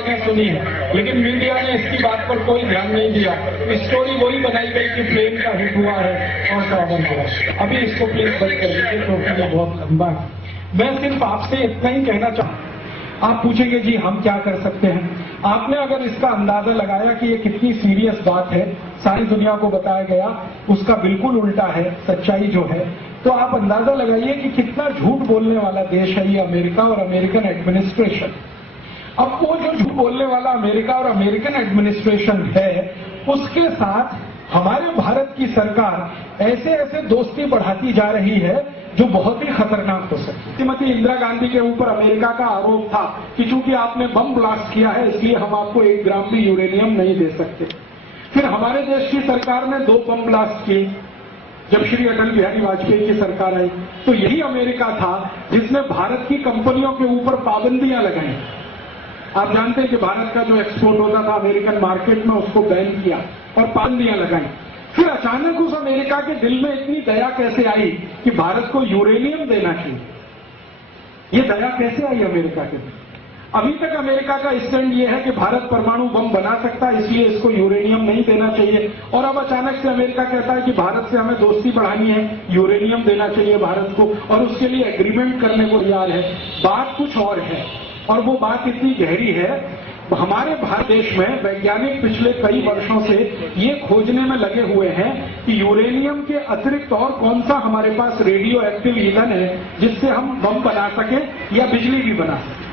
आवाजें सुनी है, लेकिन मीडिया ने इसकी बात पर कोई ध्यान नहीं दिया। स्टोरी वही बनाई गई कि प्लेन का हिट हुआ है और ट्रैवल हुआ। अभी इसको प्लीज बंद कर दीजिए क्योंकि ये बहुत लंबा है। मैं सिर्फ आपसे इतना ही कहना चाहूँ। आप पूछेंगे जी हम क्या कर सकते हैं। आपने अगर इसका अंदाजा लगाया कि ये कितनी सीरियस बात है, सारी दुनिया को बताया गया, उसका बिल्कुल उल्टा है सच्चाई जो है, तो आप अंदाजा लगाइए कि कितना झूठ बोलने वाला देश है ये अमेरिका और अमेरिकन एडमिनिस्ट्रेशन। अब वो जो झूठ बोलने वाला अमेरिका और अमेरिकन एडमिनिस्ट्रेशन है, उसके साथ हमारे भारत की सरकार ऐसे ऐसे दोस्ती बढ़ाती जा रही है जो बहुत ही खतरनाक हो सकती है। श्रीमती इंदिरा गांधी के ऊपर अमेरिका का आरोप था कि चूंकि आपने बम ब्लास्ट किया है इसलिए हम आपको 1 ग्राम भी यूरेनियम नहीं दे सकते। फिर हमारे देश की सरकार ने 2 बम ब्लास्ट किए जब श्री अटल बिहारी वाजपेयी की सरकार आई। तो यही अमेरिका था जिसने भारत की कंपनियों के ऊपर पाबंदियां लगाई। आप जानते हैं कि भारत का जो एक्सपोर्ट होता था अमेरिकन मार्केट में, उसको बैन किया और पाबंदियां लगाई। फिर अचानक उस अमेरिका के दिल में इतनी दया कैसे आई कि भारत को यूरेनियम देना चाहिए। ये दया कैसे आई अमेरिका के दिल? अभी तक अमेरिका का स्टैंड ये है कि भारत परमाणु बम बना सकता है इसलिए इसको यूरेनियम नहीं देना चाहिए, और अब अचानक से अमेरिका कहता है कि भारत से हमें दोस्ती बढ़ानी है, यूरेनियम देना चाहिए भारत को, और उसके लिए एग्रीमेंट करने को तैयार है। बात कुछ और है, और वो बात इतनी गहरी है। हमारे भारत देश में वैज्ञानिक पिछले कई वर्षों से ये खोजने में लगे हुए हैं कि यूरेनियम के अतिरिक्त और कौन सा हमारे पास रेडियो एक्टिव ईंधन है जिससे हम बम बना सकें या बिजली भी बना सकें।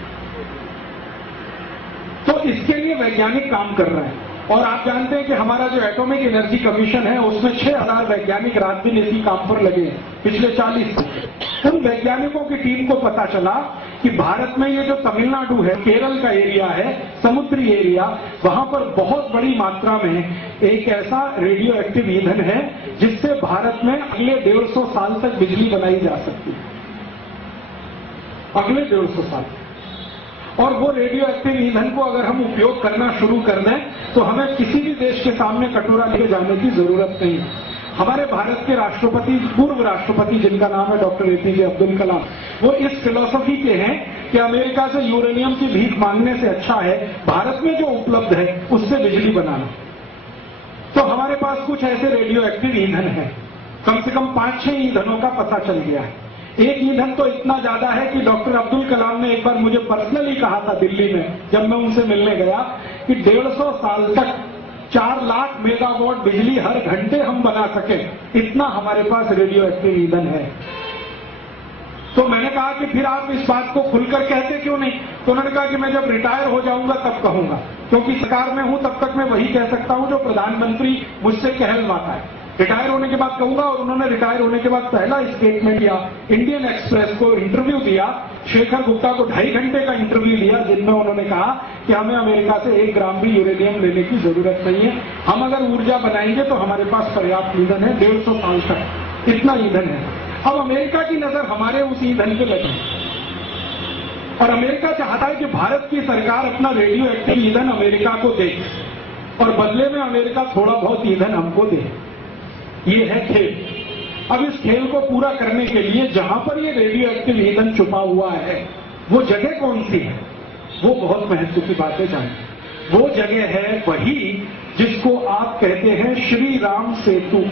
तो इसके लिए वैज्ञानिक काम कर रहे हैं, और आप जानते हैं कि हमारा जो एटॉमिक एनर्जी कमीशन है उसमें 6000 वैज्ञानिक रात दिन इसी काम पर लगे हैं पिछले 40 साल। उन वैज्ञानिकों की टीम को पता चला कि भारत में ये जो तमिलनाडु है, केरल का एरिया है, समुद्री एरिया, वहां पर बहुत बड़ी मात्रा में एक ऐसा रेडियो एक्टिव ईंधन है जिससे भारत में अगले 150 साल तक बिजली बनाई जा सकती है, अगले 150 साल। और वो रेडियो एक्टिव ईंधन को अगर हम उपयोग करना शुरू कर दें तो हमें किसी भी देश के सामने कटोरा लेके जाने की जरूरत नहीं है। हमारे भारत के राष्ट्रपति, पूर्व राष्ट्रपति जिनका नाम है डॉक्टर एपीजे अब्दुल कलाम, वो इस फिलॉसफी के हैं कि अमेरिका से यूरेनियम की भीख मांगने से अच्छा है भारत में जो उपलब्ध है उससे बिजली बनाना। तो हमारे पास कुछ ऐसे रेडियो एक्टिव ईंधन है, कम से कम 5-6 ईंधनों का पता चल गया है। एक ईंधन तो इतना ज्यादा है कि डॉक्टर अब्दुल कलाम ने एक बार मुझे पर्सनली कहा था दिल्ली में जब मैं उनसे मिलने गया कि 150 साल तक 4 लाख मेगावाट बिजली हर घंटे हम बना सके, इतना हमारे पास रेडियो एक्टिव ईंधन है। तो मैंने कहा कि फिर आप इस बात को खुलकर कहते क्यों नहीं? तो उन्होंने कहा कि मैं जब रिटायर हो जाऊंगा तब कहूंगा, क्योंकि सरकार में हूं तब तक मैं वही कह सकता हूं जो प्रधानमंत्री मुझसे कहलवाता है। रिटायर होने के बाद कहूंगा, और उन्होंने रिटायर होने के बाद पहला स्टेटमेंट दिया, इंडियन एक्सप्रेस को इंटरव्यू दिया, शेखर गुप्ता को 2.5 घंटे का इंटरव्यू दिया, जिनमें उन्होंने कहा कि हमें अमेरिका से 1 ग्राम भी यूरेनियम लेने की जरूरत नहीं है, हम अगर ऊर्जा बनाएंगे तो हमारे पास पर्याप्त ईंधन है 150 साल तक, इतना ईंधन है। अब अमेरिका की नजर हमारे उस ईंधन पे लगी, और अमेरिका चाहता है कि भारत की सरकार अपना रेडियो एक्टिव ईंधन अमेरिका को दे, और बदले में अमेरिका थोड़ा बहुत ईंधन हमको दे। ये है खेल। अब इस खेल को पूरा करने के लिए जहां पर ये रेडियो एक्टिव ईंधन छुपा हुआ है वो जगह कौन सी है, वो बहुत महत्व की बात है जाने। वो जगह है वही जिसको आप कहते हैं श्री राम सेतु।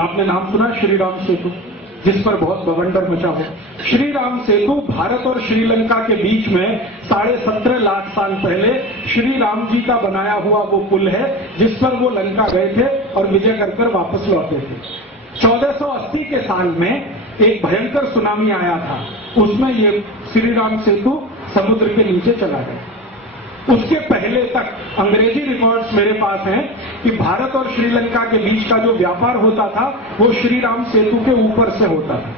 आपने नाम सुना श्री राम सेतु, जिस पर बहुत बवंडर मचा हो। श्री राम सेतु भारत और श्रीलंका के बीच में 17.5 लाख साल पहले श्री राम जी का बनाया हुआ वो पुल है जिस पर वो लंका गए थे और विजय कर वापस लौटे थे। 1480 के साल में एक भयंकर सुनामी आया था, उसमें ये श्री राम सेतु समुद्र के नीचे चला गया। उसके पहले तक अंग्रेजी रिकॉर्ड्स मेरे पास हैं कि भारत और श्रीलंका के बीच का जो व्यापार होता था वो श्री राम सेतु के ऊपर से होता था।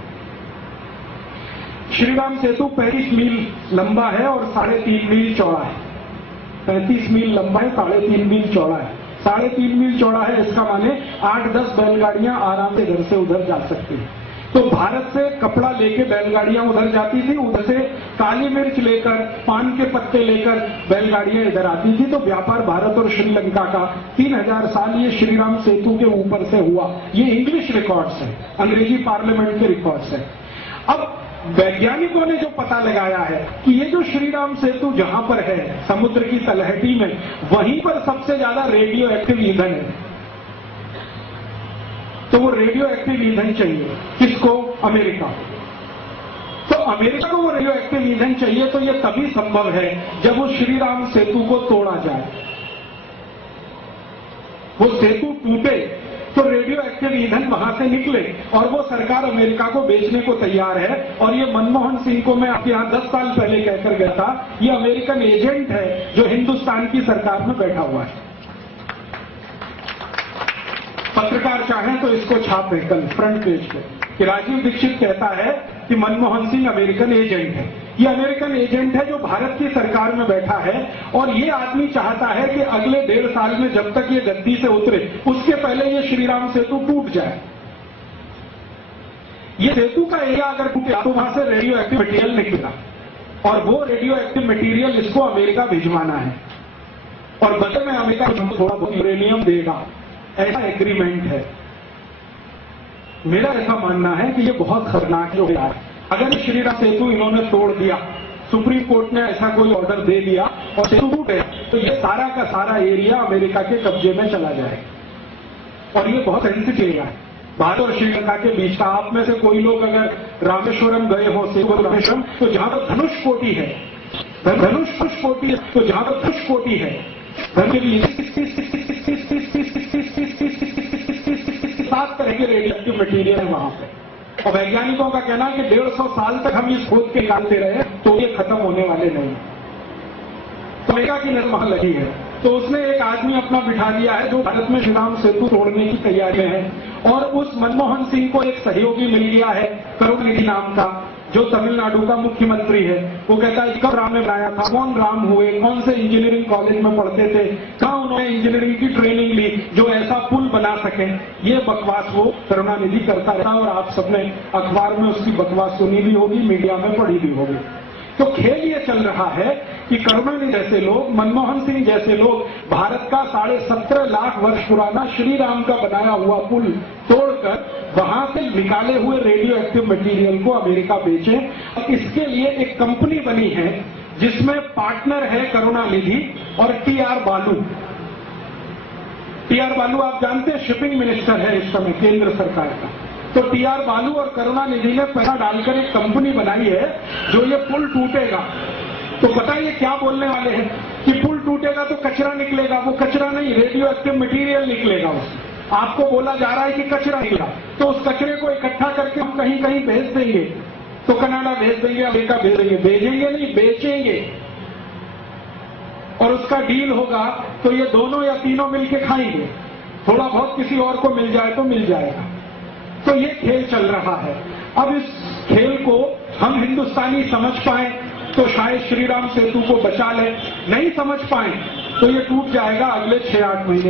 श्री राम सेतु 35 मील लंबा है और 3.5 मील चौड़ा है। 35 मील लंबा है, 3.5 मील चौड़ा है। 3.5 मील चौड़ा है, इसका माने 8-10 बैलगाड़ियां आराम से इधर से उधर जा सकती हैं। तो भारत से कपड़ा लेके बैलगाड़ियां उधर जाती थी, उधर से काली मिर्च लेकर, पान के पत्ते लेकर बैलगाड़ियां इधर आती थी। तो व्यापार भारत और श्रीलंका का 3000 साल ये श्रीराम सेतु के ऊपर से हुआ। ये इंग्लिश रिकॉर्ड्स है, अंग्रेजी पार्लियामेंट के रिकॉर्ड्स है। अब वैज्ञानिकों ने जो पता लगाया है कि ये जो श्री राम सेतु जहां पर है समुद्र की तलहटी में, वहीं पर सबसे ज्यादा रेडियो एक्टिव ईंधन है। तो वो रेडियो एक्टिव ईंधन चाहिए किसको? अमेरिका। तो अमेरिका को वो रेडियो एक्टिव ईंधन चाहिए, तो ये तभी संभव है जब वो श्री राम सेतु को तोड़ा जाए। वो सेतु टूटे तो रेडियो एक्टिव ईंधन वहां से निकले, और वो सरकार अमेरिका को बेचने को तैयार है। और ये मनमोहन सिंह को मैं आपके यहां 10 साल पहले कहकर गया था, ये अमेरिकन एजेंट है जो हिंदुस्तान की सरकार में बैठा हुआ है। पत्रकार चाहें तो इसको छापे कल फ्रंट पेज पे कि राजीव दीक्षित कहता है कि मनमोहन सिंह अमेरिकन एजेंट है। ये अमेरिकन एजेंट है जो भारत की सरकार में बैठा है, और ये आदमी चाहता है कि अगले 1.5 साल में जब तक ये गद्दी से उतरे उसके पहले ये श्री राम सेतु टूट जाए। ये सेतु का एरिया अगर टूटा तो वहां से रेडियो एक्टिव मटीरियल निकलेगा, और वो रेडियो एक्टिव मटीरियल इसको अमेरिका भिजवाना है, और बदले में अमेरिका थोड़ा बहुत यूरेनियम देगा, ऐसा एग्रीमेंट है। मेरा ऐसा मानना है कि ये बहुत खतरनाक हो गया है। अगर श्री राम सेतु इन्होंने तोड़ दिया, सुप्रीम कोर्ट ने ऐसा कोई ऑर्डर दे दिया और सेतु टूट गया, तो ये सारा का सारा एरिया अमेरिका के कब्जे में चला जाएगा, और ये बहुत सेंसिटिव एरिया है भारत और श्रीलंका के बीच का। आप में से कोई लोग अगर रामेश्वरम गए हो, सेतु रामेश्वरम, तो जहां पर धनुषकोटी है, धनुषकोटी, तो जहां पर धनुषकोटी है, सात तरह के रेडियो एक्टिव मटीरियल है वहां पे, और वैज्ञानिकों का कहना है कि 150 साल तक हम इस खोद के निकालते रहे तो ये खत्म होने वाले नहीं। तो अमेरिका की नजर वहां लगी है, तो उसने एक आदमी अपना बिठा दिया है जो भारत में श्री राम सेतु तोड़ने की तैयारी में है, और उस मनमोहन सिंह को एक सहयोगी मिल गया है करुणानिधि नाम का, जो तमिलनाडु का मुख्यमंत्री है। वो कहता है कब राम ने बनाया था, कौन राम हुए, कौन से इंजीनियरिंग कॉलेज में पढ़ते थे, कहां उन्होंने इंजीनियरिंग की ट्रेनिंग ली जो ऐसा पुल बना सके। ये बकवास वो करुणानिधि करता रहा, और आप सबने अखबार में उसकी बकवास सुनी भी होगी, मीडिया में पढ़ी भी होगी। तो खेल ये चल रहा है कि करुणानिधि जैसे लोग, मनमोहन सिंह जैसे लोग भारत का 17.5 लाख वर्ष पुराना श्री राम का बनाया हुआ पुल तोड़कर वहां से निकाले हुए रेडियो एक्टिव मटीरियल को अमेरिका बेचे। और इसके लिए एक कंपनी बनी है जिसमें पार्टनर है करुणानिधि और टी.आर. बालू। टी.आर. बालू आप जानते हैं शिपिंग मिनिस्टर है इस समय केंद्र सरकार का। तो टी.आर. बालू और करुणानिधि ने पैसा डालकर एक कंपनी बनाई है जो ये पुल टूटेगा। तो बताइए क्या बोलने वाले हैं कि पुल टूटेगा तो कचरा निकलेगा। वो कचरा नहीं, रेडियो एक्टिव मटीरियल निकलेगा उससे। आपको बोला जा रहा है कि कचरा निकला, तो उस कचरे को इकट्ठा करके हम कहीं कहीं भेज देंगे, तो कनाडा भेज देंगे, अमेरिका भेज देंगे, भेजेंगे नहीं बेचेंगे, और उसका डील होगा तो ये दोनों या तीनों मिलके खाएंगे। थोड़ा बहुत किसी और को मिल जाए तो मिल जाएगा। तो ये खेल चल रहा है। अब इस खेल को हम हिंदुस्तानी समझ पाए तो शायद श्री राम सेतु को बचा ले, नहीं समझ पाए तो ये टूट जाएगा अगले 6-8 महीने।